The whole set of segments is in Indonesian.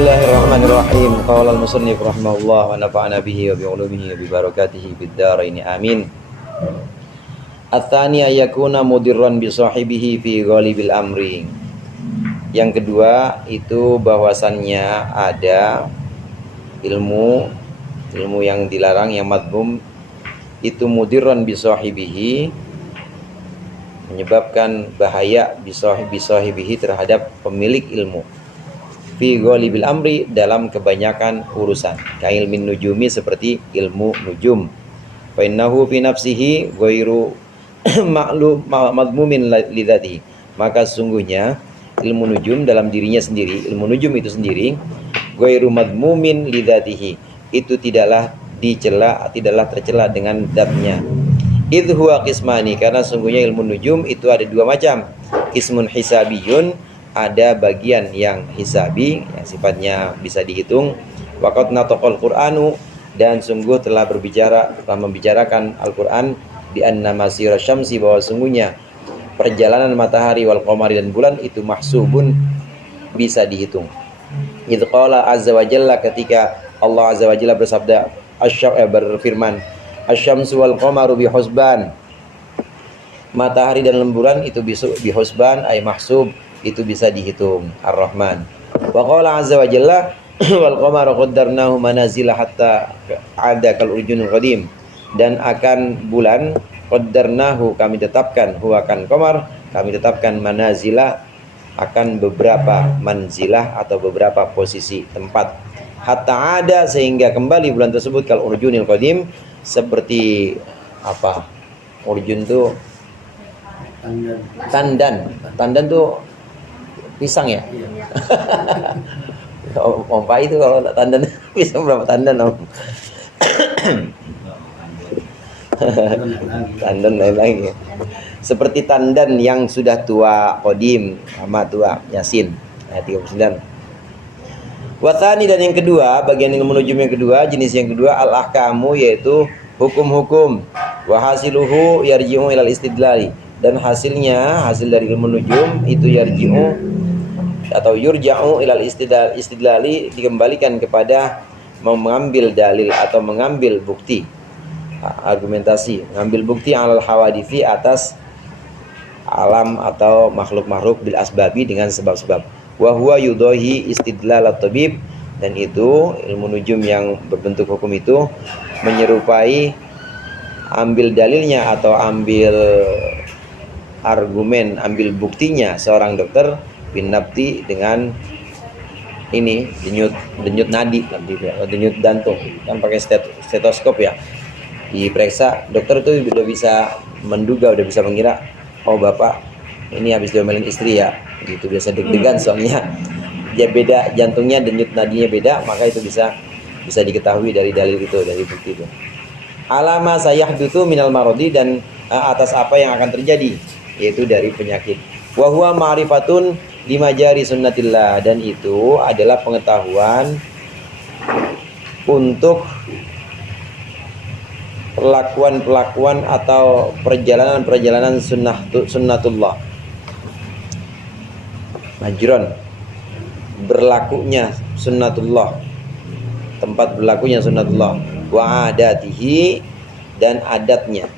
Bismillahirrahmanirrahim. Qala al-musannif rahimahullah wa nafa'ana bihi wa bi ulumihi wa bi barakatihi fid dharain amin. Ats-tsani yakuna mudirran bi sahibihi fi ghalibil amri. Yang kedua itu bahwasannya ada ilmu yang dilarang, yang madhmum, itu mudirran bi sahibihi, menyebabkan bahaya bi sahibihi terhadap pemilik ilmu. Fi ghalibil amri, dalam kebanyakan urusan. Kailmin nujumi, seperti ilmu nujum. Fa innahu fi nafsihi ghairu madmumin lidzatihi. Maka sesungguhnya ilmu nujum dalam dirinya sendiri, ilmu nujum itu sendiri, ghairu madmumin lidzatihi, itu tidaklah dicela, tidaklah tercela dengan zatnya. Idh huwa qismani, karena sesungguhnya ilmu nujum itu ada dua macam. Qismun hisabiyun, ada bagian yang hisabi, yang sifatnya bisa dihitung. Waqad nataqal Qur'anu, dan sungguh telah membicarakan Al-Qur'an bi anna masira syamsi, bahwa sungguhnya perjalanan matahari wal qamari dan bulan itu mahsubun, bisa dihitung. Idz qala azza wa jalla, ketika Allah azza wa jalla bersabda, berfirman, asyamsu wal qamaru bihusban, matahari dan bulan itu bihusban ay mahsub, itu bisa dihitung. Ar-Rahman. Wa qala azza wa jalla, wal qamara qaddarnahu manazila hatta ada kal urjunul qadim, dan akan bulan qaddarnahu, kami tetapkan, huwa kan qamar, kami tetapkan manazila, akan beberapa manzilah atau beberapa posisi tempat. Hatta ada, sehingga kembali bulan tersebut, kal urjunil qadim, seperti apa? Urjun tuh tandan tuh pisang ya? Om Pak itu kalau tandan pisang berapa tandan om? Tandan lain lagi. Seperti tandan yang sudah tua, qadim, amat tua, Yasin ayat 39. Wathani, dan yang kedua, bagian ilmu nujum yang kedua, jenis yang kedua, al-ahkamu, yaitu hukum-hukum. Wa hasiluhu yarji'u ilal istidlali, dan hasil dari ilmu nujum itu yarji'u atau yurja'u ilal istidlali, dikembalikan kepada mengambil dalil atau mengambil bukti, argumentasi, mengambil bukti alal hawadithi, atas alam atau makhluk-makhluk, bil asbabi, dengan sebab-sebab. Wa huwa yudahi istidlal at-tabib, dan itu ilmu nujum yang berbentuk hukum itu menyerupai ambil dalilnya atau ambil argumen, ambil buktinya seorang dokter bin nabti, dengan ini denyut nadi, denyut jantung, kan pakai stetoskop ya, diperiksa, dokter itu udah bisa menduga, udah bisa mengira, oh bapak ini habis diomelin istri ya, gitu. Biasa deg-degan soalnya dia beda jantungnya, denyut nadinya beda, maka itu bisa diketahui dari dalil itu, dari bukti itu. Alama sayahdutu minal marodi, dan atas apa yang akan terjadi, yaitu dari penyakit. Wa huwa ma'rifatun lima jari sunnatillah, dan itu adalah pengetahuan untuk perlakuan atau perjalanan sunnatullah. Majron, berlakunya sunnatullah, tempat berlakunya sunnatullah. Wa adatihi, dan adatnya,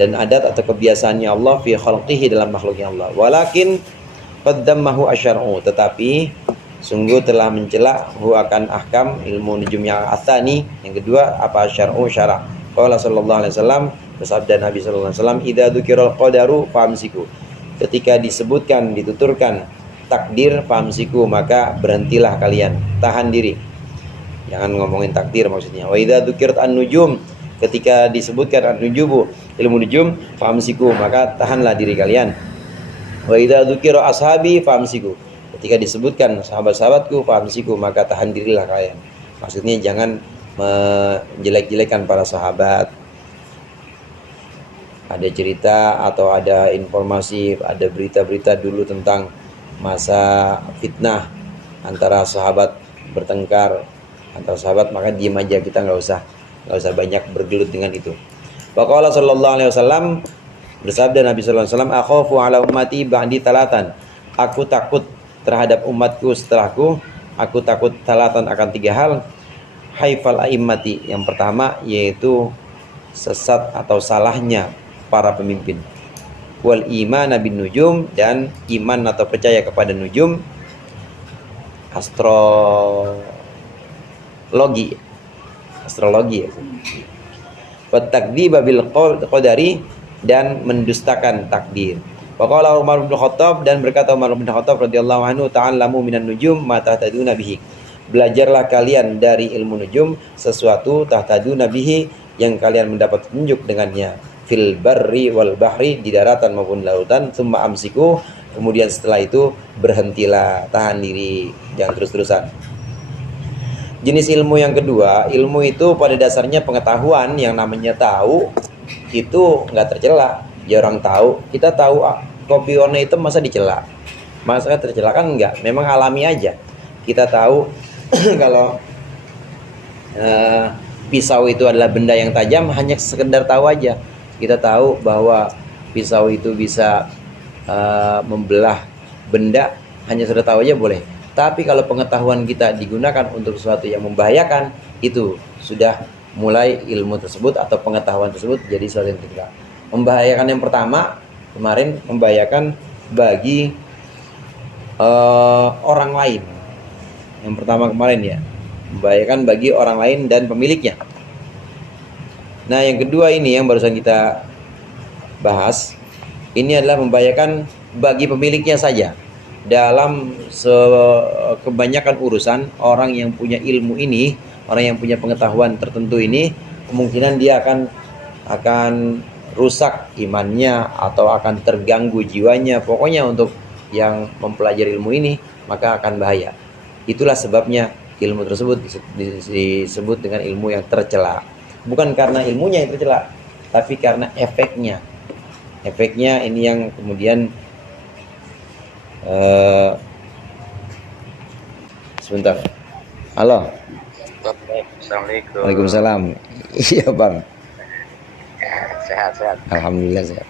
dan adat atau kebiasaannya Allah fi khalqihi, dalam makhluknya Allah. Walakin qaddamahu asyar'u, tetapi sungguh telah mencela hu akan ahkam ilmu nujum yang atsani, yang kedua, apa? Syar'u, syara'. Qala sallallahu alaihi wasallam, bersabda Nabi sallallahu alaihi wasallam, idza dzukiral qadaru famsiku, ketika disebutkan, dituturkan takdir, famsiku, maka berhentilah kalian, tahan diri, jangan ngomongin takdir maksudnya. Wa idza dzukirat an-nujum, ketika disebutkan an-nujubu, ilmu nujum, famsiku, maka tahanlah diri kalian. Wa idza dzukira ashabi famsiku, ketika disebutkan sahabat-sahabatku, famsiku, maka tahan dirilah kalian. Maksudnya jangan menjelek-jelekan para sahabat. Ada cerita atau ada informasi, ada berita-berita dulu tentang masa fitnah antara sahabat, bertengkar antara sahabat, maka diam aja, kita nggak usah banyak bergelut dengan itu. Waqala sallallahu alaihi wasallam, bersabda Nabi sallallahu alaihi wasallam, akhafu ala ummati ba'di talatan, aku takut terhadap umatku setelahku Aku takut talatan akan 3 hal. Haifal a'immati, yang pertama yaitu sesat atau salahnya para pemimpin. Wal iman bin nujum, dan iman atau percaya kepada nujum, astrologi ya. Wa takdziba bil qadari, dan mendustakan takdir. Wa qala Umar bin Khattab, dan berkata Umar bin Khattab radhiyallahu anhu, ta'allamu minan nujum ma tahtaduna bihi. Belajarlah kalian dari ilmu nujum sesuatu tahtaduna bihi, yang kalian mendapat petunjuk dengannya, fil barri wal bahri, di daratan maupun lautan. Tsumma amsiku, kemudian setelah itu berhentilah, tahan diri, jangan terus-terusan. Jenis ilmu yang kedua, ilmu itu pada dasarnya pengetahuan. Yang namanya tahu itu nggak tercela. Ya orang tahu, kita tahu kopi warna hitam masa dicela? Masa tercela? Kan enggak, memang alami aja. Kita tahu kalau pisau itu adalah benda yang tajam, hanya sekedar tahu aja. Kita tahu bahwa pisau itu bisa membelah benda, hanya sudah tahu aja boleh. Tapi kalau pengetahuan kita digunakan untuk sesuatu yang membahayakan, itu sudah mulai ilmu tersebut atau pengetahuan tersebut jadi sesuatu yang tidak membahayakan. Yang pertama kemarin, membahayakan bagi orang lain. Yang pertama kemarin ya, membahayakan bagi orang lain dan pemiliknya. Nah yang kedua ini yang barusan kita bahas, ini adalah membahayakan bagi pemiliknya saja. Dalam kebanyakan urusan, orang yang punya ilmu ini, orang yang punya pengetahuan tertentu ini, kemungkinan dia akan rusak imannya atau akan terganggu jiwanya. Pokoknya untuk yang mempelajari ilmu ini maka akan bahaya. Itulah sebabnya ilmu tersebut disebut dengan ilmu yang tercela. Bukan karena ilmunya yang tercela, tapi karena efeknya. Efeknya ini yang kemudian sebentar. Halo. Assalamualaikum. Waalaikumsalam. Iya bang. Sehat. Alhamdulillah sehat.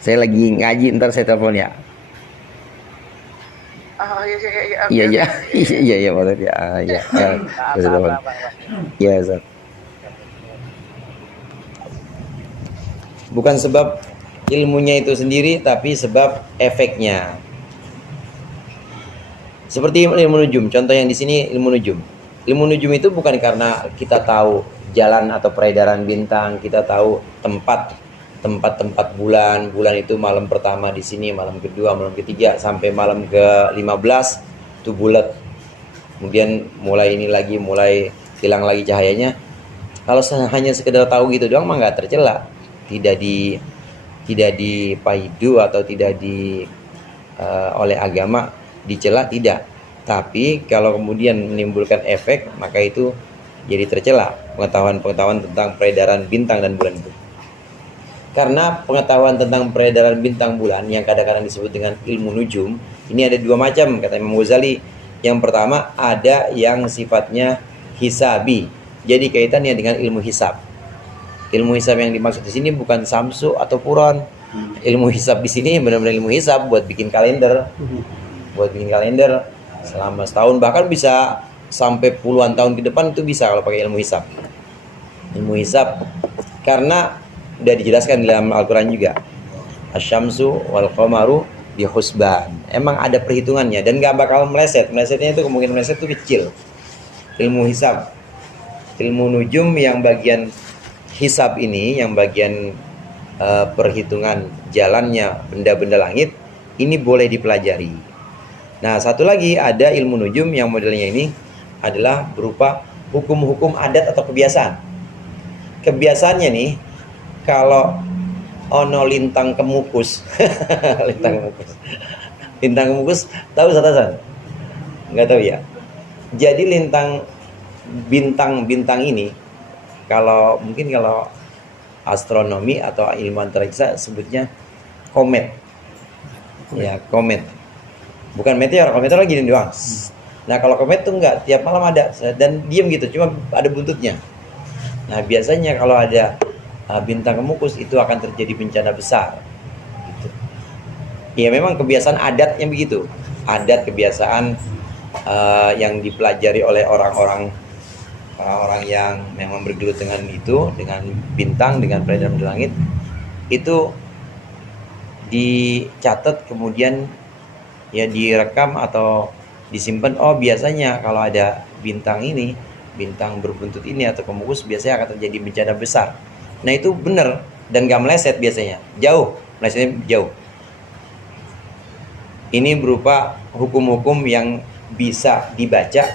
Saya lagi ngaji, ntar saya telepon ya. Oh iya. Iya maksudnya. Iya. Saya telepon. Iya Ustaz. Bukan sebab ilmunya itu sendiri, tapi sebab efeknya. Seperti ilmu nujum, contoh yang di sini ilmu nujum. Ilmu nujum itu bukan karena kita tahu jalan atau peredaran bintang, kita tahu tempat bulan itu malam pertama di sini, malam kedua, malam ketiga, sampai malam ke-15 itu bulat. Kemudian mulai hilang lagi cahayanya. Kalau hanya sekedar tahu gitu doang mah nggak tercela, tidak dipaidu atau tidak oleh agama dicela, tidak. Tapi kalau kemudian menimbulkan efek, maka itu jadi tercela, pengetahuan tentang peredaran bintang dan bulan itu. Karena pengetahuan tentang peredaran bintang bulan yang kadang-kadang disebut dengan ilmu nujum, ini ada 2 macam kata Imam Ghazali. Yang pertama ada yang sifatnya hisabi, jadi kaitannya dengan ilmu hisab. Ilmu hisab yang dimaksud di sini bukan samsu atau puron. Ilmu hisab di sini benar-benar ilmu hisab buat bikin kalender. Selama setahun, bahkan bisa sampai puluhan tahun ke depan itu bisa kalau pakai ilmu hisab. Ilmu hisab karena udah dijelaskan di dalam Al-Qur'an juga. Asyamsu wal qamaru bi husban. Emang ada perhitungannya dan gak bakal meleset. Melesetnya itu kemungkinan meleset itu kecil. Ilmu hisab. Ilmu nujum yang bagian hisab ini, yang bagian perhitungan jalannya benda-benda langit, ini boleh dipelajari. Nah, satu lagi ada ilmu nujum yang modelnya ini adalah berupa hukum-hukum adat atau kebiasaan. Kebiasaannya nih, kalau ono lintang kemukus, lintang kemukus, tahu Satasan? Nggak tahu ya. Jadi bintang ini, kalau astronomi atau ilmu antariksa sebutnya komet. Ya, komet. Bukan meteor, kalau meteor lagi doang. Nah kalau komet tuh enggak, tiap malam ada dan diem gitu, cuma ada buntutnya. Nah biasanya kalau ada bintang kemukus itu akan terjadi bencana besar. Gitu. Ya memang kebiasaan adatnya begitu, adat kebiasaan yang dipelajari oleh orang-orang yang memang bergelut dengan itu, dengan bintang, dengan peredaran di langit, itu dicatat kemudian ya direkam atau disimpan. Oh, biasanya kalau ada bintang ini, bintang berbuntut ini atau kemukus, biasanya akan terjadi bencana besar. Nah, itu benar dan gak meleset biasanya, jauh, melesetnya jauh. Ini berupa hukum-hukum yang bisa dibaca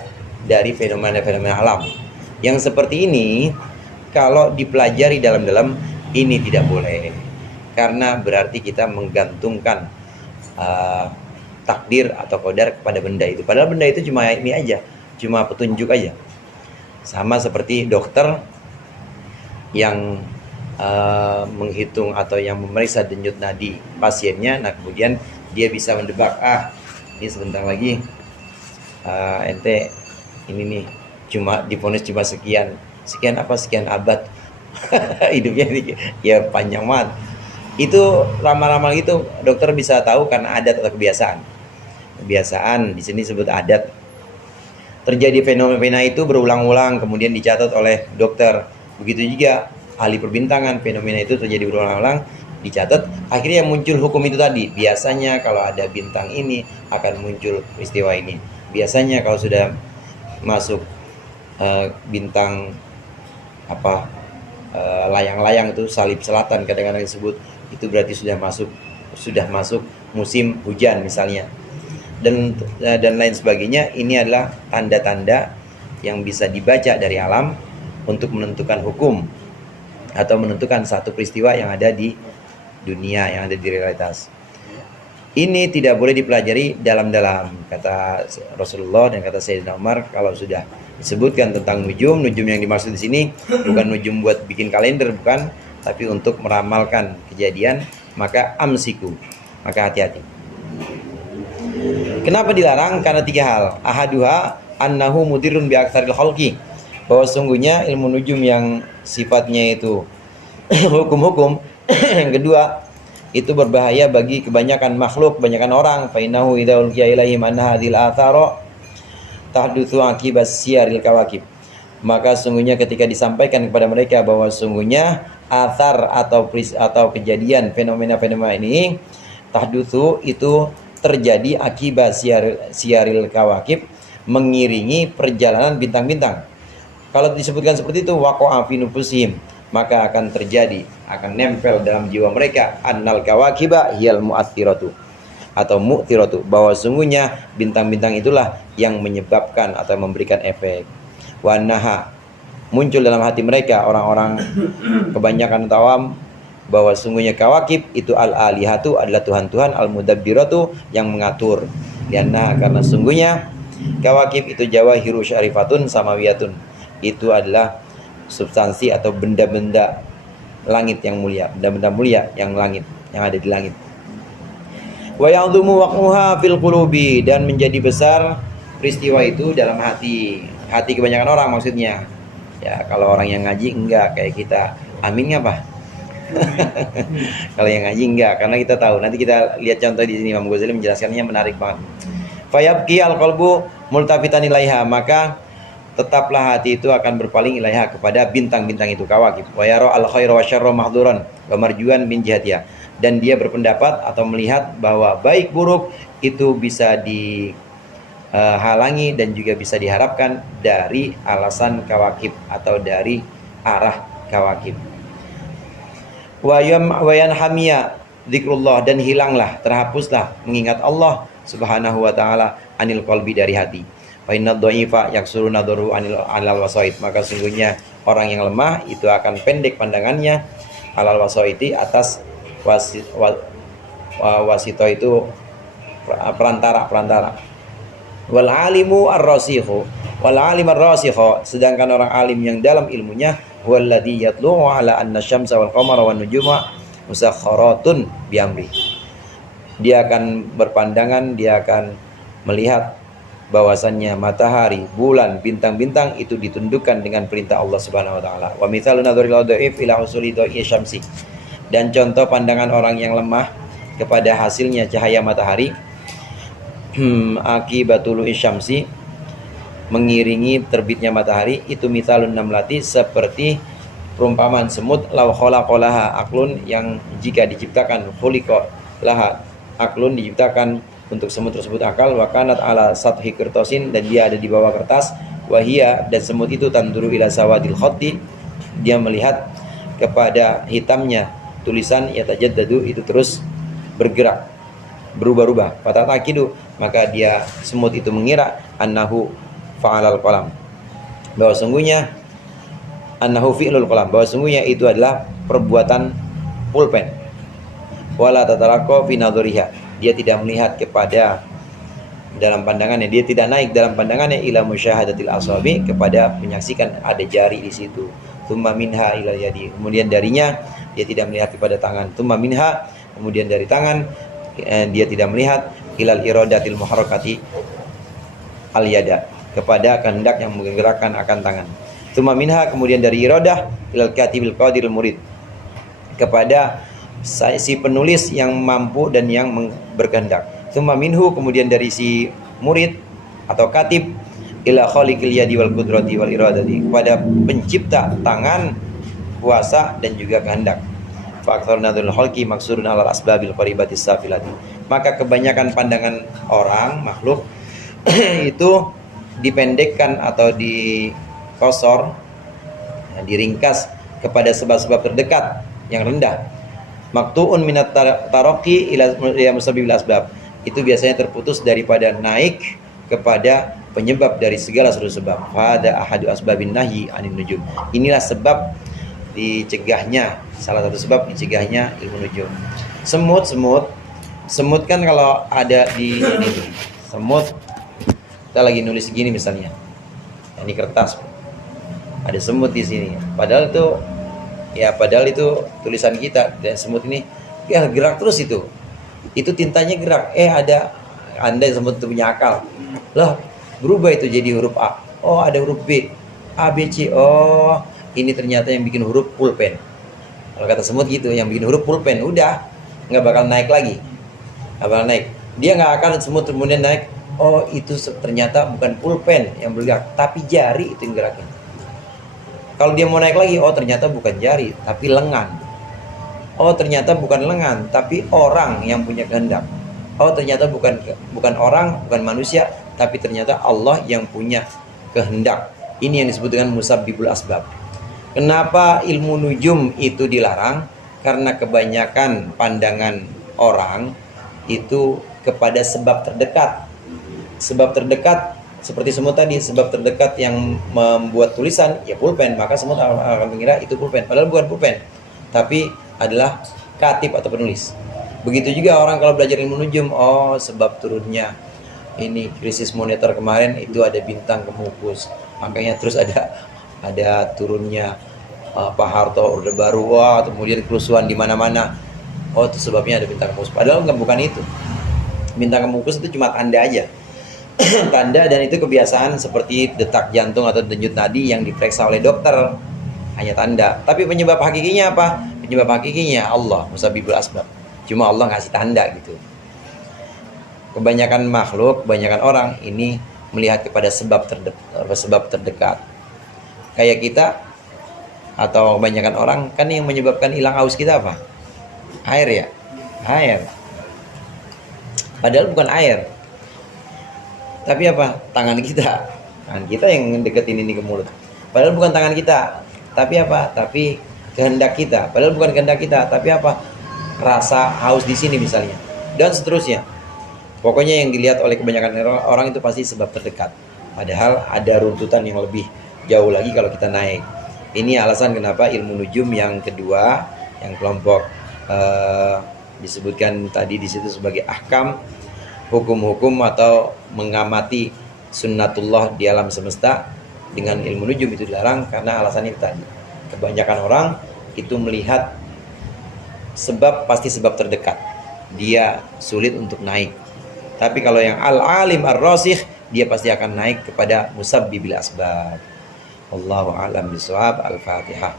dari fenomena-fenomena alam. Yang seperti ini kalau dipelajari dalam-dalam, ini tidak boleh, karena berarti kita menggantungkan takdir atau qadar kepada benda itu. Padahal benda itu cuma ini aja, cuma petunjuk aja. Sama seperti dokter yang menghitung atau yang memeriksa denyut nadi pasiennya, nah kemudian dia bisa mendebak, ini sebentar lagi ente ini nih cuma divonis cuma sekian abad hidupnya ini ya panjang banget. Itu ramal-ramal gitu dokter bisa tahu karena adat atau kebiasaan. Di sini sebut adat. Terjadi fenomena itu berulang-ulang kemudian dicatat oleh dokter. Begitu juga ahli perbintangan, fenomena itu terjadi berulang-ulang dicatat, akhirnya muncul hukum itu tadi. Biasanya kalau ada bintang ini akan muncul peristiwa ini. Biasanya kalau sudah masuk bintang layang-layang itu salib selatan kadang-kadang disebut, itu berarti sudah masuk musim hujan misalnya, dan lain sebagainya. Ini adalah tanda-tanda yang bisa dibaca dari alam untuk menentukan hukum atau menentukan satu peristiwa yang ada di dunia, yang ada di realitas. Ini tidak boleh dipelajari dalam-dalam, kata Rasulullah dan kata Sayyidina Umar. Kalau sudah disebutkan tentang nujum yang dimaksud di sini bukan nujum buat bikin kalender, bukan, tapi untuk meramalkan kejadian, maka amsiku, maka hati-hati. Kenapa dilarang? Karena 3 hal. Ahaduha annahu mudirun bi aktsaril khalqi, bahwa sungguhnya ilmu nujum yang sifatnya itu hukum-hukum yang kedua, itu berbahaya bagi kebanyakan makhluk, kebanyakan orang. Fa innahu idza ulqiya ilaihim anna hadhil athara tahdutsu aqibas siyaril kawakib. Maka sungguhnya ketika disampaikan kepada mereka bahwa sungguhnya athar atau kejadian fenomena-fenomena ini tahdutsu itu terjadi akibat siyaril kawakib, mengiringi perjalanan bintang-bintang. Kalau disebutkan seperti itu, waqa'a fi nufusihim, maka akan terjadi, akan nempel dalam jiwa mereka, annal kawakiba hiyal mu'athiratu atau mu'thiratu, bahwa sungguhnya bintang-bintang itulah yang menyebabkan atau memberikan efek. Wanaha, muncul dalam hati mereka, orang-orang kebanyakan tawam, bahwa sungguhnya kawakib itu al-alihatu adalah Tuhan-Tuhan, al-mudabbiratu yang mengatur. Karena sungguhnya kawakib itu jawahiru syarifatun samawiyatun, itu adalah substansi atau benda-benda langit yang mulia, benda-benda mulia yang langit, yang ada di langit. Wa ya'dhumu waqmuha fil qulubi, dan menjadi besar peristiwa itu dalam hati kebanyakan orang maksudnya. Ya, kalau orang yang ngaji enggak kayak kita. Aminnya apa? Kalau yang ngaji enggak, karena kita tahu. Nanti kita lihat contoh di sini, Imam Ghazali menjelaskannya menarik banget. Fayabqi al-qalbu multafitan ilaiha, maka tetaplah hati itu akan berpaling ilaiha, kepada bintang-bintang itu, kawakib. Wa yara al-khaira wa syarra mahdhuran wa marjuan min jihatiha, dan dia berpendapat atau melihat bahwa baik buruk itu bisa dihalangi dan juga bisa diharapkan dari alasan kawakib atau dari arah kawakib. Wa yanhamiya dzikrullah, dan hilanglah, terhapuslah mengingat Allah Subhanahu wa taala anil qalbi, dari hati. Fa inna dha'ifa yaksuru nadharu alal wasaid, maka sungguhnya orang yang lemah itu akan pendek pandangannya alal wasaiti, atas wasito itu perantara. Wal alimu ar-rasikhu, wal alim ar-rasikhu, sedangkan orang alim yang dalam ilmunya, walladzi yatlu'u ala anna syamsa wal qamara wan nujuma musakharatun bi amri, dia akan berpandangan, dia akan melihat bahwasannya matahari, bulan, bintang-bintang itu ditundukkan dengan perintah Allah Subhanahu wa taala. Wa mithalu nadharil dhaif ila usuli dha'i syamsi, dan contoh pandangan orang yang lemah kepada hasilnya cahaya matahari, akibatul isyamsi, mengiringi terbitnya matahari, itu mithalun namlati, seperti perumpamaan semut, law khalaqalaha aklun, yang jika diciptakan khuliqa laha aklun, diciptakan untuk semut tersebut akal, wa kanat ala sathi kirtosin, dan dia ada di bawah kertas, wahia, dan semut itu tanduru ila sawadil khatti, dia melihat kepada hitamnya tulisan, yatajaddadu, itu terus bergerak, berubah-ubah, fatatakidu, maka dia semut itu mengira annahu fa'alal qalam, bahwa sungguhnya annahu fi'lul qalam, bahwa sungguhnya itu adalah perbuatan pulpen. Wala tataraqqa fi nadhuriha, dia tidak melihat kepada dalam pandangannya, dia tidak naik dalam pandangannya ila musyahadatil asabi, kepada menyaksikan ada jari di situ. Tsumma minha ila yadi, kemudian darinya dia tidak melihat kepada tangan. Tsumma minha, kemudian dari tangan dia tidak melihat ilal iradatil muharrakati al yada, kepada kehendak yang menggerakkan akan tangan. Tsumma minha, kemudian dari iradah ilal katibil qadiril murid, kepada si penulis yang mampu dan yang berkehendak. Tsumma minhu, kemudian dari si murid atau katib ila khaliqil yadi wal qudrati wal iradati, kepada pencipta tangan, kuasa dan juga kehendak. Fa aktsarun nadhurul khalqi maksurun alal asbabil qaribati safilati, maka kebanyakan pandangan orang makhluk itu dipendekkan atau dikosor, diringkas kepada sebab-sebab terdekat yang rendah. Maktuun minat taraqi ila musabbibil asbab, itu biasanya terputus daripada naik kepada penyebab dari segala seluruh sebab. Fada ahadu asbabin nahyi anin nujum, inilah sebab dicegahnya, salah satu sebab dicegahnya ilmu nujum. Semut kan kalau ada di ini, semut, kita lagi nulis gini misalnya, ini kertas, ada semut di sini, padahal itu tulisan kita, dan semut ini ya gerak terus, itu tintanya gerak, ada Anda semut itu punya akal lah, berubah itu jadi huruf A, oh ada huruf B, A B C, oh ini ternyata yang bikin huruf pulpen. Kalau kata semut gitu, yang bikin huruf pulpen, udah nggak bakal naik lagi, nggak bakal naik, dia nggak akan semut kemudian naik, oh itu ternyata bukan pulpen yang bergerak, tapi jari itu yang gerakin. Kalau dia mau naik lagi, oh ternyata bukan jari, tapi lengan. Oh ternyata bukan lengan, tapi orang yang punya kehendak. Oh ternyata bukan orang, bukan manusia, tapi ternyata Allah yang punya kehendak. Ini yang disebut dengan musabbibul asbab. Kenapa ilmu nujum itu dilarang? Karena kebanyakan pandangan orang itu kepada sebab terdekat. Sebab terdekat seperti semut tadi, sebab terdekat yang membuat tulisan ya pulpen, maka semut akan mengira itu pulpen, padahal bukan pulpen, tapi adalah katib atau penulis. Begitu juga orang kalau belajar ilmu nujum, oh sebab turunnya ini krisis moneter kemarin itu ada bintang kemukus, makanya terus ada turunnya Pak Harto Orde Baru, wah kemudian kerusuhan di mana-mana, oh itu sebabnya ada bintang kemukus, padahal bukan itu. Bintang kemukus itu cuma tanda aja, tanda, dan itu kebiasaan seperti detak jantung atau denyut nadi yang diperiksa oleh dokter, hanya tanda. Tapi penyebab hakikinya apa? Penyebab hakikinya Allah, musabbibul asbab. Cuma Allah ngasih tanda gitu. Kebanyakan makhluk, kebanyakan orang ini melihat kepada sebab terdekat. Kayak kita atau kebanyakan orang kan yang menyebabkan hilang haus kita apa? Air ya, air. Padahal bukan air. Tapi apa? Tangan kita yang deketin ini ke mulut. Padahal bukan tangan kita. Tapi apa? Tapi kehendak kita. Padahal bukan kehendak kita. Tapi apa? Rasa haus di sini misalnya. Dan seterusnya. Pokoknya yang dilihat oleh kebanyakan orang itu pasti sebab terdekat. Padahal ada runtutan yang lebih jauh lagi kalau kita naik. Ini alasan kenapa ilmu nujum yang kedua, yang kelompok disebutkan tadi di situ sebagai ahkam, hukum-hukum atau mengamati sunnatullah di alam semesta dengan ilmu nujum itu dilarang karena alasan itu tadi. Kebanyakan orang itu melihat sebab pasti sebab terdekat, dia sulit untuk naik. Tapi kalau yang al-alim ar-rasikh, dia pasti akan naik kepada musabbibil asbab. Wallahu a'lam bishawab. Al-Fatihah.